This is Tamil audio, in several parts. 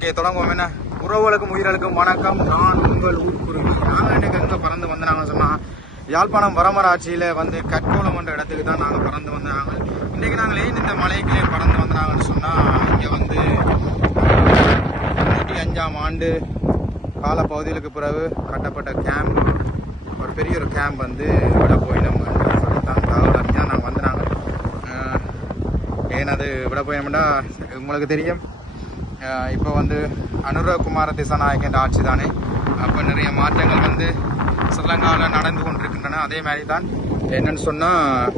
ஓகே தொடங்குவோம் என்ன? உறவுகளுக்கும் உயிர்களுக்கும் வணக்கம். நான் உங்கள் ஊர்குருவி நாங்கள் இன்னைக்கு எங்கே பறந்து வந்தாங்கன்னு சொன்னால் யாழ்ப்பாணம் வரமராட்சியில் வந்து கற்கோளம் என்ற இடத்துக்கு தான் நாங்கள் பறந்து வந்தாங்க இன்றைக்கி நாங்கள் ஏன் இந்த மலைக்கிலே பறந்து வந்தாங்கன்னு சொன்னால் இங்கே வந்து தொண்ணூற்றி அஞ்சாம் ஆண்டு காலப்பகுதிகளுக்கு பிறகு கட்டப்பட்ட கேம்ப் ஒரு பெரிய ஒரு கேம்ப் வந்து விட போயிடும் சொல்லித்தான் தகவல் அறிஞ்சு தான் நாங்கள் வந்து ஏன் அது விட போயினோம்னா உங்களுக்கு தெரியும்? இப்போ வந்து அனுரகுமார திசாநாயகன் ஆட்சி தானே அப்போ நிறைய மாற்றங்கள் வந்து ஸ்ரீலங்காவில் நடந்து கொண்டிருக்கின்றன. அதே மாதிரி தான் என்னன்னு சொன்னால்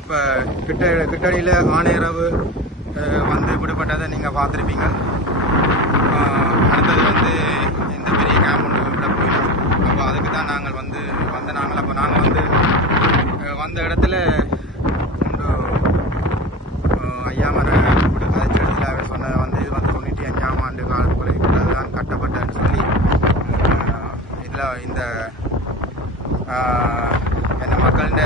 இப்போ கிட்ட கிட்டடியில் ஆணையரவு வந்து விடுபட்டதை நீங்கள் பார்த்துருப்பீங்க. அடுத்தது வந்து இந்த பெரிய கேம்ப் ஒன்று விட போயிடும் அப்போ அதுக்கு தான் நாங்கள் வந்து வந்த நாங்கள் அப்போ நாங்கள் வந்து அஹ், வந்த இடத்துல இந்த, ஆஹ், ஐயா மர கதைச்செடியில் அவர் சொன்ன வந்து இது வந்து தொண்ணூற்றி அஞ்சாம் ஆண்டு காலத்துக்குள்ள தான் கட்டப்பட்டன்னு சொல்லி இதில் இந்த ஆஹ், என்ன மக்கள்கிட்ட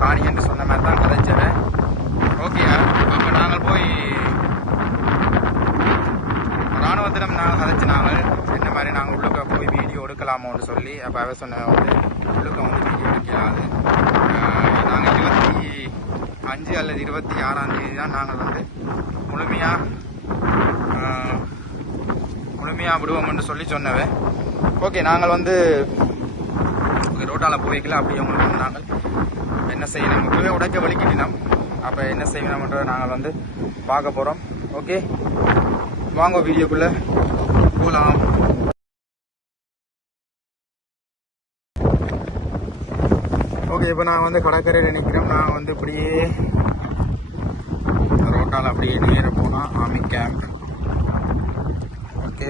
காணி சொன்ன மாதிரி தான் கதைச்சேன் ஓகே அப்போ நாங்கள் போய் இராணுவத்திடம் நாங்கள் கதைச்சு நாங்கள் என்ன மாதிரி நாங்கள் உள்ளுக்க போய் வீடியோ எடுக்கலாமோன்னு சொல்லி அப்போ அவ சொன்ன வந்து உள்ளுக்க வந்து வீடியோ எடுக்கலாது. நாங்கள் இருபத்தி அஞ்சு அல்லது இருபத்தி ஆறாம் தேதி தான் நாங்கள் வந்து முழுமையாக முழுமையாக விடுவோம்னு சொல்லி சொன்னவன். ஓகே நாங்கள் வந்து ஓகே ரோட்டால் அப்படி அவங்களுக்கு நாங்கள் என்ன செய்யணும்? இப்போவே உடைக்க வலிக்கிட்டினோம் அப்போ என்ன செய்யணும்ன்றதை நாங்கள் வந்து பார்க்க போகிறோம் ஓகே வாங்க வீடியோக்குள்ள போகலாம் ஓகே இப்போ நான் வந்து கடற்கரையில் நிற்கிறேன் நான் வந்து இப்படியே ரோட்டால் அப்படியே நேர போனால் ஆமி கேம்ப் ஓகே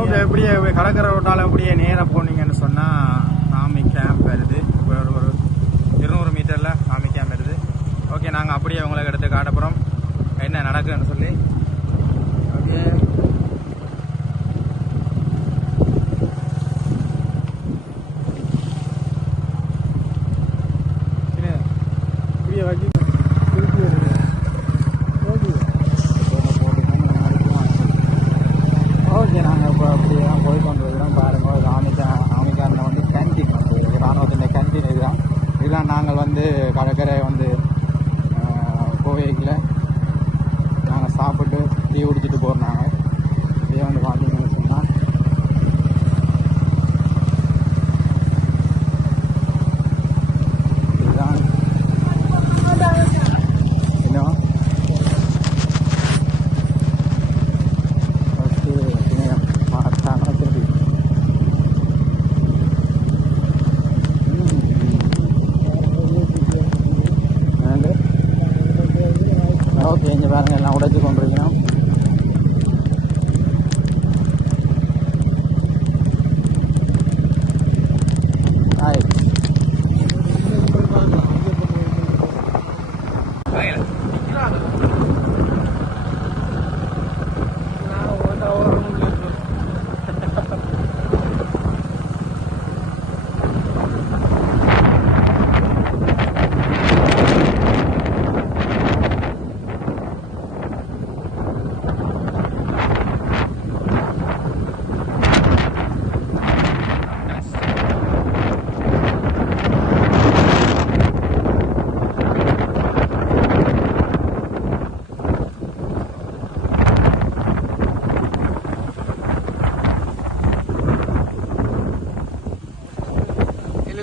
ஓகே இப்படியே கடற்கரை ரோட்டால் அப்படியே நேராக போனீங்கன்னு சொன்னால் ஆமி கேம்ப் வருது. ஒரு ஒரு இருநூறு மீட்டரில் ஆமி கேம்ப் வருது. ஓகே நாங்கள் அப்படியே உங்களுக்கு எடுத்து காட்ட போகிறோம் என்ன நடக்குதுன்னு சொல்லி. ஓகே நாங்கள் இப்போ அப்படியே தான் போய் கொண்டு இருக்கிறோம் பாருங்க இது ஆமிக்கா ஆமிக்காரில் வந்து கேன்டீன் வந்து இராணுவத்தின் கேன்டீன் இதுதான் இதுதான் நாங்கள் வந்து கடற்கரை வந்து கோவைக்கில் நாங்கள் சாப்பிட்டு டீ குடிச்சிட்டு போகிறோம் நாங்கள்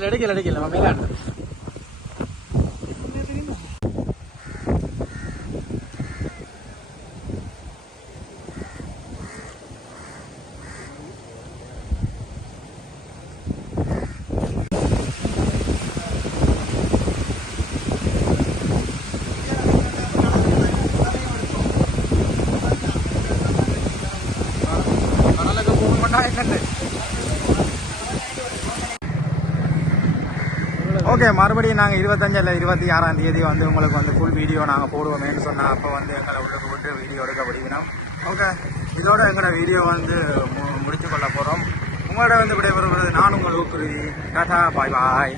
¿Qué le haré? ¿Qué le haré? ¿Qué le haré? ¿Qué. Okay மறுபடியும் நாங்கள் இருபத்தஞ்சு இல்லை இருபத்தி ஆறாம் தேதி வந்து உங்களுக்கு வந்து ஃபுல் வீடியோ நாங்கள் போடுவோமேன்னு சொன்னால் அப்போ வந்து எங்களை உள்ளுக்கு விட்டு வீடியோ எடுக்க முடியும் ஓகே இதோட எங்களோட வீடியோ வந்து மு- முடிச்சு கொள்ள போகிறோம் உங்களோட வந்து விடைபெறுவது நான் உங்கள் ஊக்குருவி. டாட்டா பாய் பாய்